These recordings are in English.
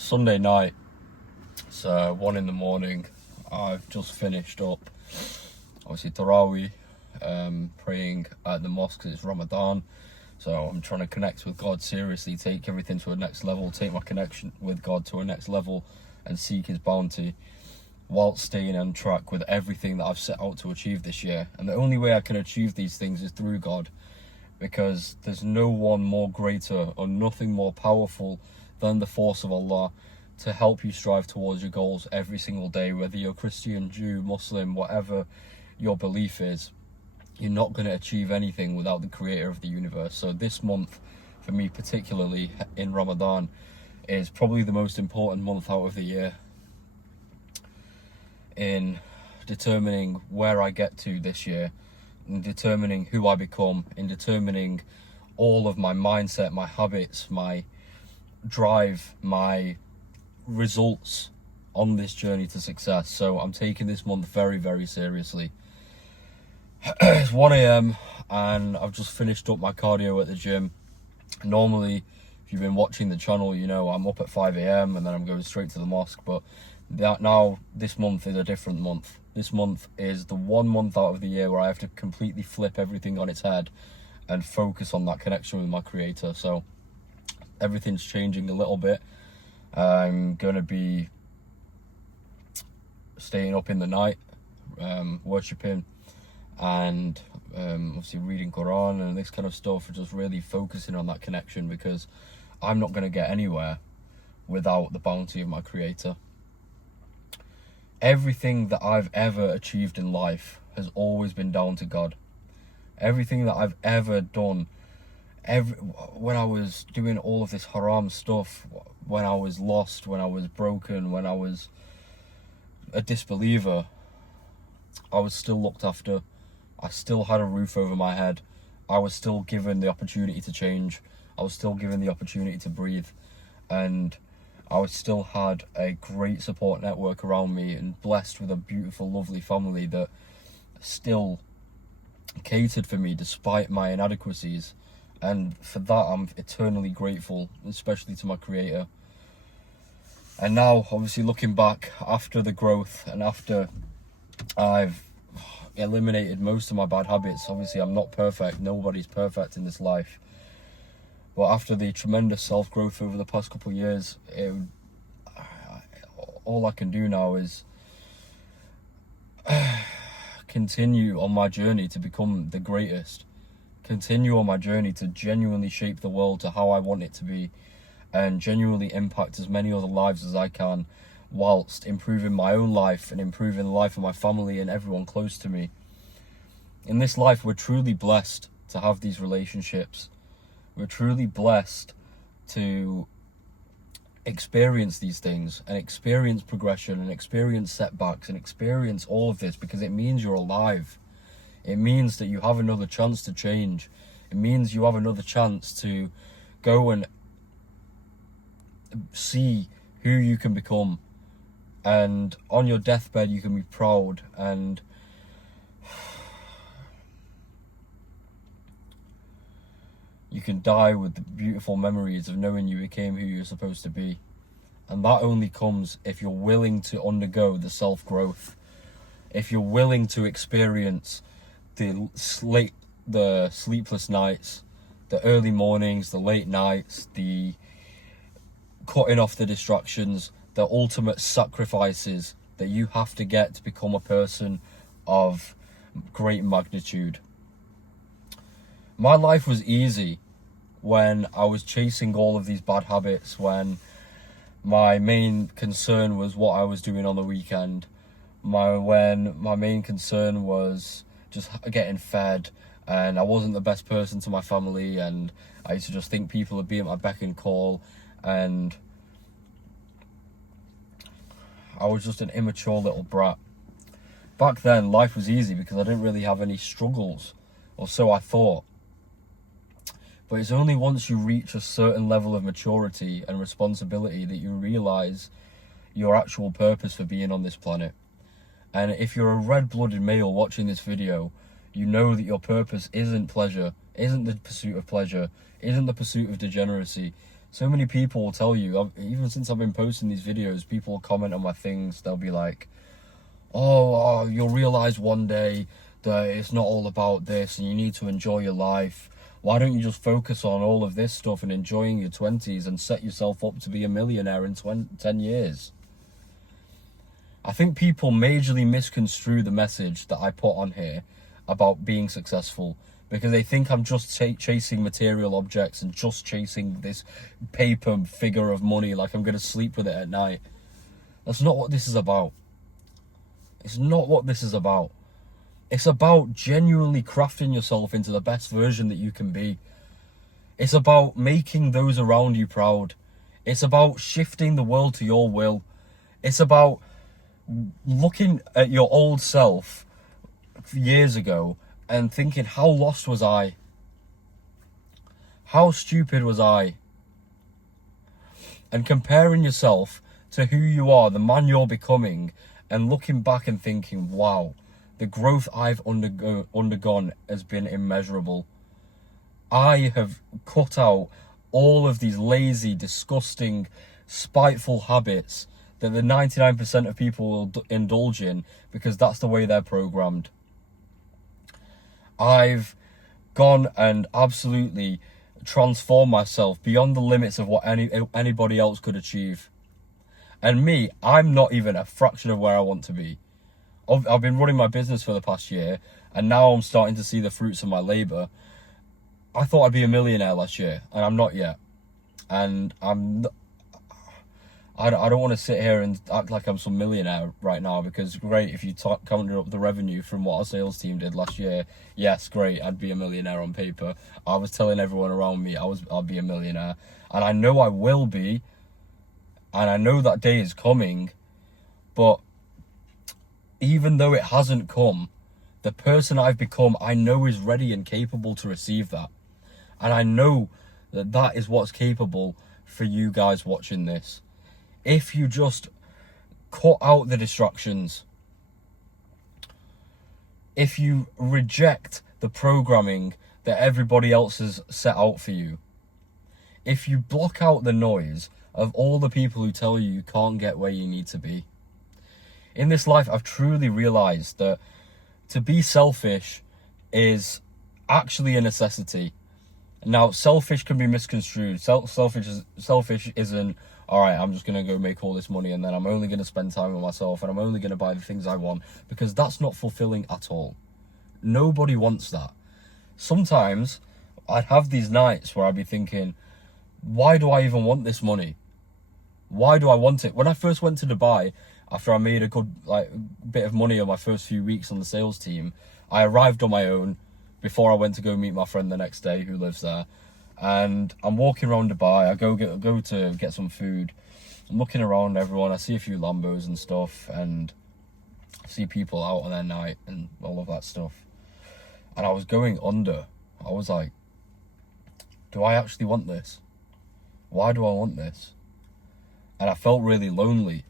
Sunday night, it's 1 in the morning. I've just finished up, obviously, Tarawih, praying at the mosque 'cause it's Ramadan. So I'm trying to connect with God seriously, take everything to a next level, take my connection with God to a next level and seek his bounty whilst staying on track with everything that I've set out to achieve this year. And the only way I can achieve these things is through God, because there's no one more greater or nothing more powerful than the force of Allah to help you strive towards your goals every single day, whether you're Christian, Jew, Muslim, whatever your belief is. You're not going to achieve anything without the creator of the universe. So this month, for me particularly in Ramadan, is probably the most important month out of the year in determining where I get to this year, in determining who I become, in determining all of my mindset, my habits, my drive, my results on this journey to success. So I'm taking this month very, very seriously. It's 1 a.m. and I've just finished up my cardio at the gym. Normally, if you've been watching the channel, you know I'm up at 5 a.m. and then I'm going straight to the mosque. But this month is a different month. This month is the one month out of the year where I have to completely flip everything on its head and focus on that connection with my creator. So everything's changing a little bit. I'm going to be staying up in the night, worshipping, and obviously reading Quran and this kind of stuff, just really focusing on that connection, because I'm not going to get anywhere without the bounty of my creator. Everything that I've ever achieved in life has always been down to God. Everything that I've ever done, when I was doing all of this haram stuff, when I was lost, when I was broken, when I was a disbeliever, I was still looked after. I still had a roof over my head. I was still given the opportunity to change. I was still given the opportunity to breathe. And I still had a great support network around me, and blessed with a beautiful, lovely family that still catered for me despite my inadequacies. And for that, I'm eternally grateful, especially to my creator. And now, obviously, looking back after the growth and after I've eliminated most of my bad habits, obviously I'm not perfect, nobody's perfect in this life, but after the tremendous self-growth over the past couple of years, all I can do now is continue on my journey to become the greatest, continue on my journey to genuinely shape the world to how I want it to be, and genuinely impact as many other lives as I can, whilst improving my own life and improving the life of my family and everyone close to me. In this life, we're truly blessed to have these relationships. We're truly blessed to experience these things and experience progression and experience setbacks and experience all of this, because it means you're alive. It means that you have another chance to change. It means you have another chance to go and see who you can become. And on your deathbed, you can be proud, and you can die with the beautiful memories of knowing you became who you're supposed to be. And that only comes if you're willing to undergo the self-growth, if you're willing to experience the sleepless nights, the early mornings, the late nights, the cutting off the distractions, the ultimate sacrifices that you have to get to become a person of great magnitude. My life was easy when I was chasing all of these bad habits, when my main concern was what I was doing on the weekend, when my main concern was just getting fed, and I wasn't the best person to my family, and I used to just think people would be at my beck and call, and I was just an immature little brat. Back then, life was easy because I didn't really have any struggles, or so I thought. But it's only once you reach a certain level of maturity and responsibility that you realise your actual purpose for being on this planet. And if you're a red-blooded male watching this video, you know that your purpose isn't pleasure, isn't the pursuit of pleasure, isn't the pursuit of degeneracy. So many people will tell you, even since I've been posting these videos, people will comment on my things. They'll be like, oh, you'll realize one day that it's not all about this and you need to enjoy your life. Why don't you just focus on all of this stuff and enjoying your 20s and set yourself up to be a millionaire in 10 years? I think people majorly misconstrue the message that I put on here about being successful, because they think I'm just chasing material objects and just chasing this paper figure of money, like I'm going to sleep with it at night. That's not what this is about. It's not what this is about. It's about genuinely crafting yourself into the best version that you can be. It's about making those around you proud. It's about shifting the world to your will. It's about looking at your old self years ago and thinking, how lost was I? How stupid was I? And comparing yourself to who you are, the man you're becoming, and looking back and thinking, wow, the growth I've undergone has been immeasurable. I have cut out all of these lazy, disgusting, spiteful habits that the 99% of people will indulge in because that's the way they're programmed. I've gone and absolutely transformed myself beyond the limits of what anybody else could achieve. And me, I'm not even a fraction of where I want to be. I've been running my business for the past year, and now I'm starting to see the fruits of my labour. I thought I'd be a millionaire last year, and I'm not yet. And I don't want to sit here and act like I'm some millionaire right now, because great, if you counted up the revenue from what our sales team did last year, yes, great, I'd be a millionaire on paper. I was telling everyone around me I'll be a millionaire, and I know I will be, and I know that day is coming. But even though it hasn't come, the person I've become, I know is ready and capable to receive that. And I know that that is what's capable for you guys watching this. If you just cut out the distractions, if you reject the programming that everybody else has set out for you, if you block out the noise of all the people who tell you can't get where you need to be. In this life, I've truly realized that to be selfish is actually a necessity. Now, selfish can be misconstrued. Selfish isn't, all right, I'm just going to go make all this money and then I'm only going to spend time with myself and I'm only going to buy the things I want, because that's not fulfilling at all. Nobody wants that. Sometimes I'd have these nights where I'd be thinking, why do I even want this money? Why do I want it? When I first went to Dubai, after I made a good bit of money on my first few weeks on the sales team, I arrived on my own before I went to go meet my friend the next day who lives there. And I'm walking around Dubai. I go to get some food. I'm looking around everyone. I see a few Lambos and stuff, and I see people out on their night and all of that stuff. And I was going under. I was like, do I actually want this? Why do I want this? And I felt really lonely.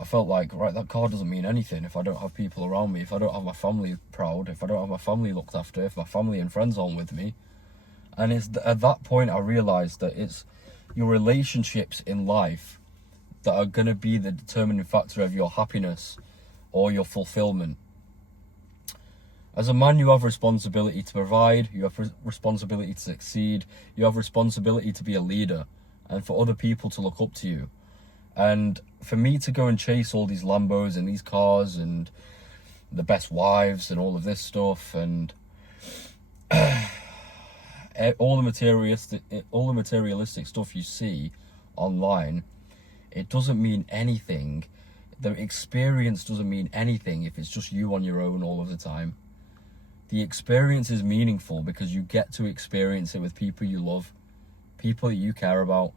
I felt like, right, that car doesn't mean anything if I don't have people around me, if I don't have my family proud, if I don't have my family looked after, if my family and friends aren't with me. And it's at that point I realised that it's your relationships in life that are going to be the determining factor of your happiness or your fulfillment. As a man, you have responsibility to provide, you have responsibility to succeed, you have responsibility to be a leader and for other people to look up to you. And for me to go and chase all these Lambos and these cars and the best wives and all of this stuff and all the materialistic stuff you see online, it doesn't mean anything. The experience doesn't mean anything if it's just you on your own all of the time. The experience is meaningful because you get to experience it with people you love, people that you care about.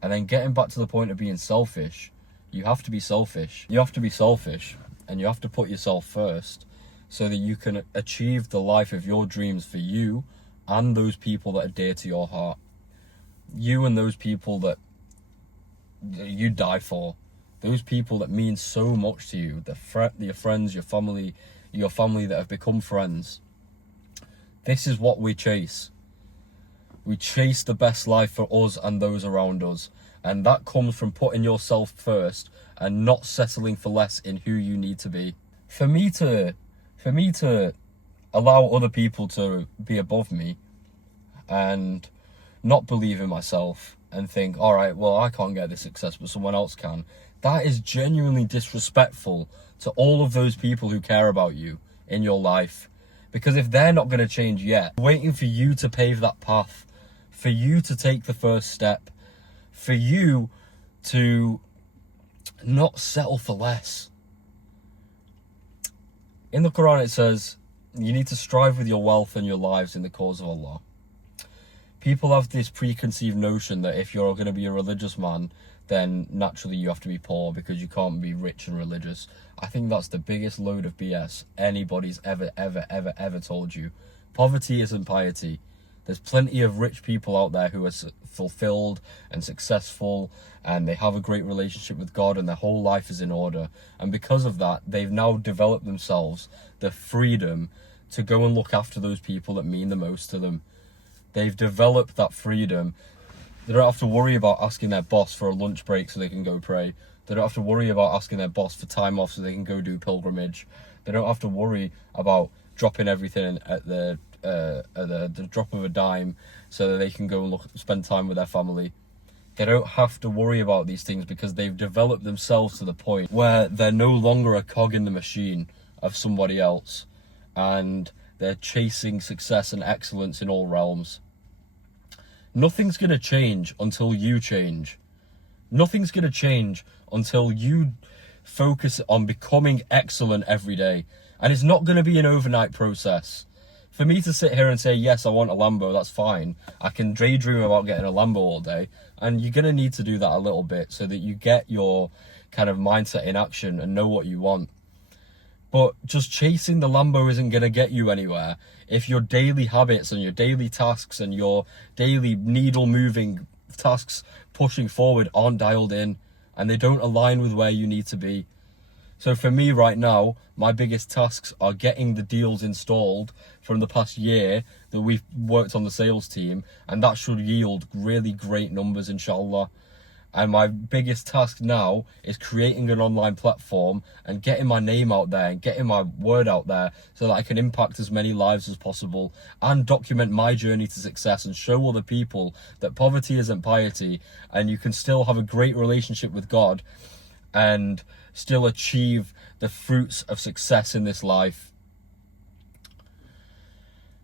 And then getting back to the point of being selfish, you have to be selfish. You have to be selfish and you have to put yourself first so that you can achieve the life of your dreams for you and those people that are dear to your heart. You and those people that you die for. Those people that mean so much to you. Your friends, your family that have become friends. This is what we chase. We chase the best life for us and those around us. And that comes from putting yourself first and not settling for less in who you need to be. For me to allow other people to be above me and not believe in myself and think, all right, well, I can't get this success, but someone else can. That is genuinely disrespectful to all of those people who care about you in your life. Because if they're not going to change yet, waiting for you to pave that path, for you to take the first step, for you to not settle for less. In the Quran it says, you need to strive with your wealth and your lives in the cause of Allah. People have this preconceived notion that if you're going to be a religious man, then naturally you have to be poor because you can't be rich and religious. I think that's the biggest load of BS anybody's ever told you. Poverty isn't piety. There's plenty of rich people out there who are fulfilled and successful, and they have a great relationship with God, and their whole life is in order. And because of that, they've now developed themselves the freedom to go and look after those people that mean the most to them. They've developed that freedom. They don't have to worry about asking their boss for a lunch break so they can go pray. They don't have to worry about asking their boss for time off so they can go do pilgrimage. They don't have to worry about dropping everything at the drop of a dime so that they can go and spend time with their family. They don't have to worry about these things because they've developed themselves to the point where they're no longer a cog in the machine of somebody else, and they're chasing success and excellence in all realms. Nothing's going to change until you change. Nothing's going to change until you focus on becoming excellent every day. And it's not going to be an overnight process. For me to sit here and say, yes, I want a Lambo, that's fine. I can daydream about getting a Lambo all day. And you're going to need to do that a little bit so that you get your kind of mindset in action and know what you want. But just chasing the Lambo isn't going to get you anywhere if your daily habits and your daily tasks and your daily needle moving tasks pushing forward aren't dialed in and they don't align with where you need to be. So for me right now, my biggest tasks are getting the deals installed from the past year that we've worked on the sales team, and that should yield really great numbers, inshallah. And my biggest task now is creating an online platform and getting my name out there and getting my word out there so that I can impact as many lives as possible and document my journey to success and show other people that poverty isn't piety and you can still have a great relationship with God and still achieve the fruits of success in this life.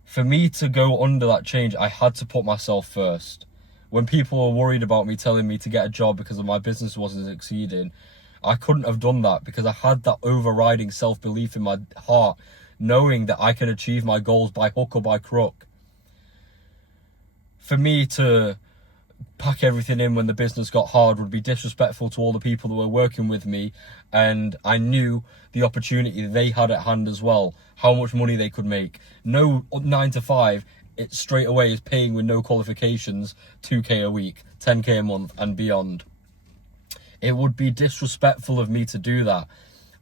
For me to go under that change, I had to put myself first. When people were worried about me telling me to get a job because of my business wasn't succeeding, I couldn't have done that because I had that overriding self-belief in my heart, knowing that I can achieve my goals by hook or by crook. For me to pack everything in when the business got hard would be disrespectful to all the people that were working with me, and I knew the opportunity they had at hand as well, how much money they could make. No 9 to 5, it straight away is paying with no qualifications, 2k a week, 10k a month and beyond. It would be disrespectful of me to do that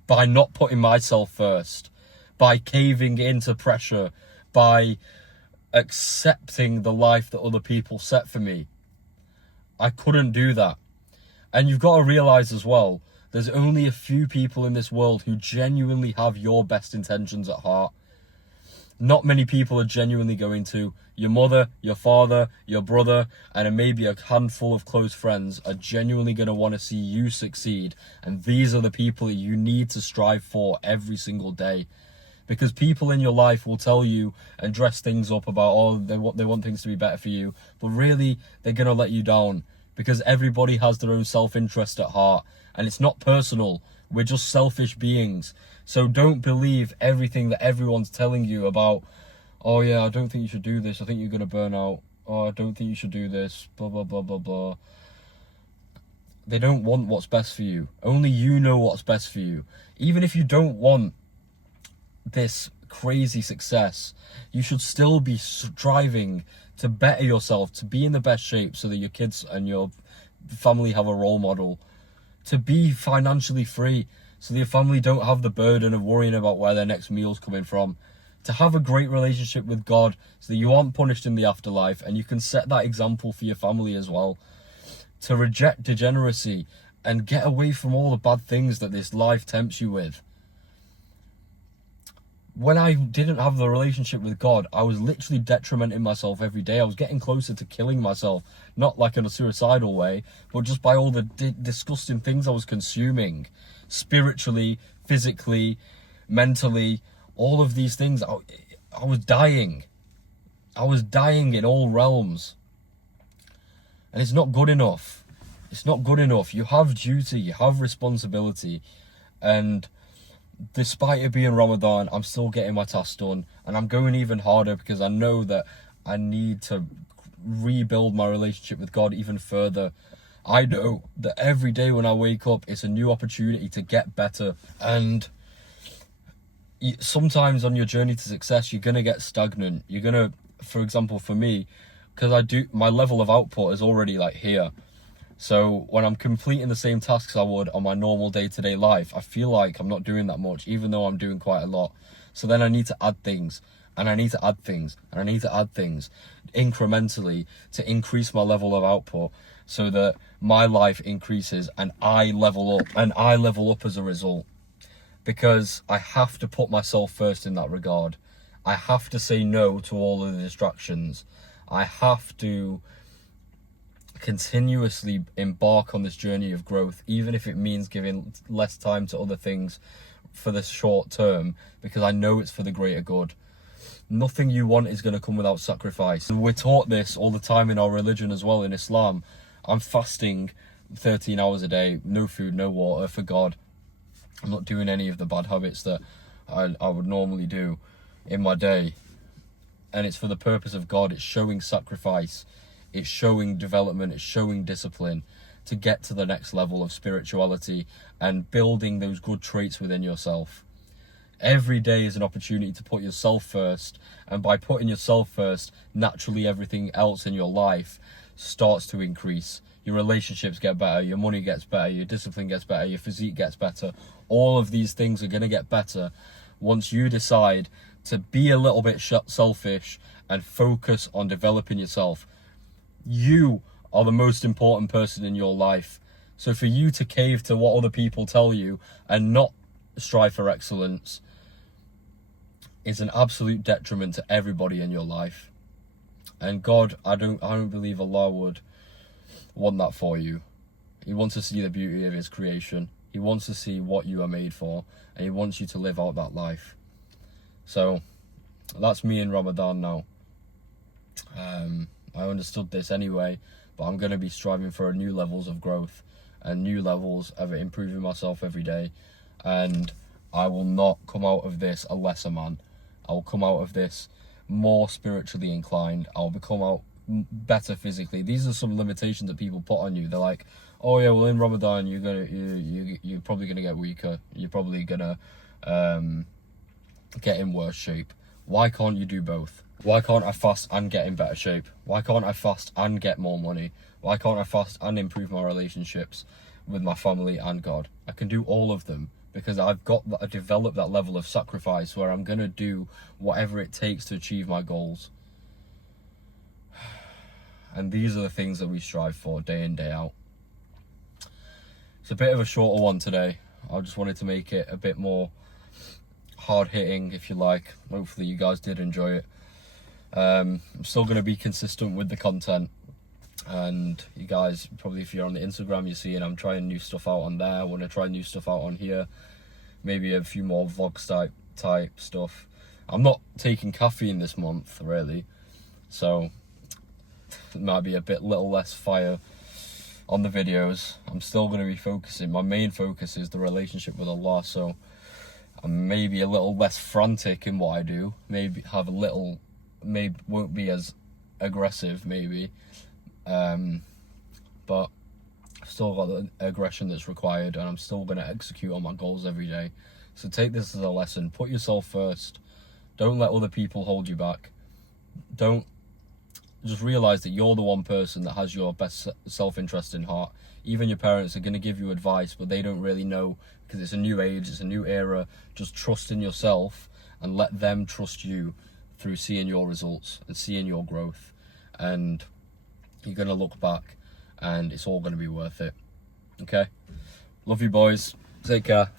by not putting myself first, by caving into pressure, by accepting the life that other people set for me. I couldn't do that. And you've got to realize as well, there's only a few people in this world who genuinely have your best intentions at heart. Not many people are genuinely going to. Your mother, your father, your brother, and maybe a handful of close friends are genuinely going to want to see you succeed. And these are the people that you need to strive for every single day. Because people in your life will tell you and dress things up about, oh, they want things to be better for you. But really, they're going to let you down. Because everybody has their own self-interest at heart. And it's not personal. We're just selfish beings. So don't believe everything that everyone's telling you about, oh yeah, I don't think you should do this. I think you're going to burn out. Oh, I don't think you should do this. Blah, blah, blah, blah, blah. They don't want what's best for you. Only you know what's best for you. Even if you don't want this crazy success, you should still be striving to better yourself, to be in the best shape so that your kids and your family have a role model, to be financially free so that your family don't have the burden of worrying about where their next meal's coming from, to have a great relationship with God so that you aren't punished in the afterlife, and you can set that example for your family as well. To reject degeneracy and get away from all the bad things that this life tempts you with. When I didn't have the relationship with God, I was literally detrimenting myself every day. I was getting closer to killing myself, not like in a suicidal way, but just by all the disgusting things I was consuming, spiritually, physically, mentally, all of these things. I was dying. I was dying in all realms. And it's not good enough. It's not good enough. You have duty, you have responsibility, and despite it being Ramadan, I'm still getting my tasks done, and I'm going even harder because I know that I need to rebuild my relationship with God even further. I know that every day when I wake up, it's a new opportunity to get better, and sometimes on your journey to success, you're going to get stagnant. You're going to, for example, for me, because my level of output is already like here. So when I'm completing the same tasks I would on my normal day-to-day life, I feel like I'm not doing that much, even though I'm doing quite a lot. So then I need to add things, and I need to add things, and I need to add things incrementally to increase my level of output so that my life increases and I level up as a result. Because I have to put myself first in that regard. I have to say no to all of the distractions. I have to continuously embark on this journey of growth, even if it means giving less time to other things for the short term, because I know it's for the greater good. Nothing you want is going to come without sacrifice. And we're taught this all the time in our religion as well, in Islam. I'm fasting 13 hours a day, no food, no water, for God. I'm not doing any of the bad habits that I would normally do in my day. And it's for the purpose of God. It's showing sacrifice. It's showing development. It's showing discipline to get to the next level of spirituality and building those good traits within yourself. Every day is an opportunity to put yourself first. And by putting yourself first, naturally everything else in your life starts to increase. Your relationships get better, your money gets better, your discipline gets better, your physique gets better. All of these things are going to get better once you decide to be a little bit selfish and focus on developing yourself. You are the most important person in your life. So for you to cave to what other people tell you and not strive for excellence is an absolute detriment to everybody in your life. And God, I don't believe Allah would want that for you. He wants to see the beauty of his creation. He wants to see what you are made for, and he wants you to live out that life. So that's me in Ramadan now. I understood this anyway, but I'm going to be striving for new levels of growth and new levels of improving myself every day. And I will not come out of this a lesser man. I will come out of this more spiritually inclined. I'll become out better physically. These are some limitations that people put on you. They're like, oh yeah, well in Ramadan you're probably gonna get weaker. You're probably gonna get in worse shape. Why can't you do both? Why can't I fast and get in better shape? Why can't I fast and get more money? Why can't I fast and improve my relationships with my family and God? I can do all of them because I've developed that level of sacrifice where I'm gonna do whatever it takes to achieve my goals. And these are the things that we strive for day in, day out. It's a bit of a shorter one today. I just wanted to make it a bit more hard-hitting, if you like. Hopefully you guys did enjoy it. I'm still going to be consistent with the content. And you guys, probably if you're on the Instagram, you're seeing I'm trying new stuff out on there. I want to try new stuff out on here. Maybe a few more vlogs type stuff. I'm not taking caffeine this month, really. So it might be a little less fire on the videos. I'm still going to be focusing. My main focus is the relationship with Allah. So I'm maybe a little less frantic in what I do. Maybe won't be as aggressive, maybe. But I've still got the aggression that's required, and I'm still going to execute on my goals every day. So take this as a lesson. Put yourself first. Don't let other people hold you back. Don't just realize that you're the one person that has your best self-interest in heart. Even your parents are going to give you advice, but they don't really know because it's a new age, it's a new era. Just trust in yourself and let them trust you through seeing your results and seeing your growth. And you're going to look back and it's all going to be worth it. Okay? Love you, boys. Take care.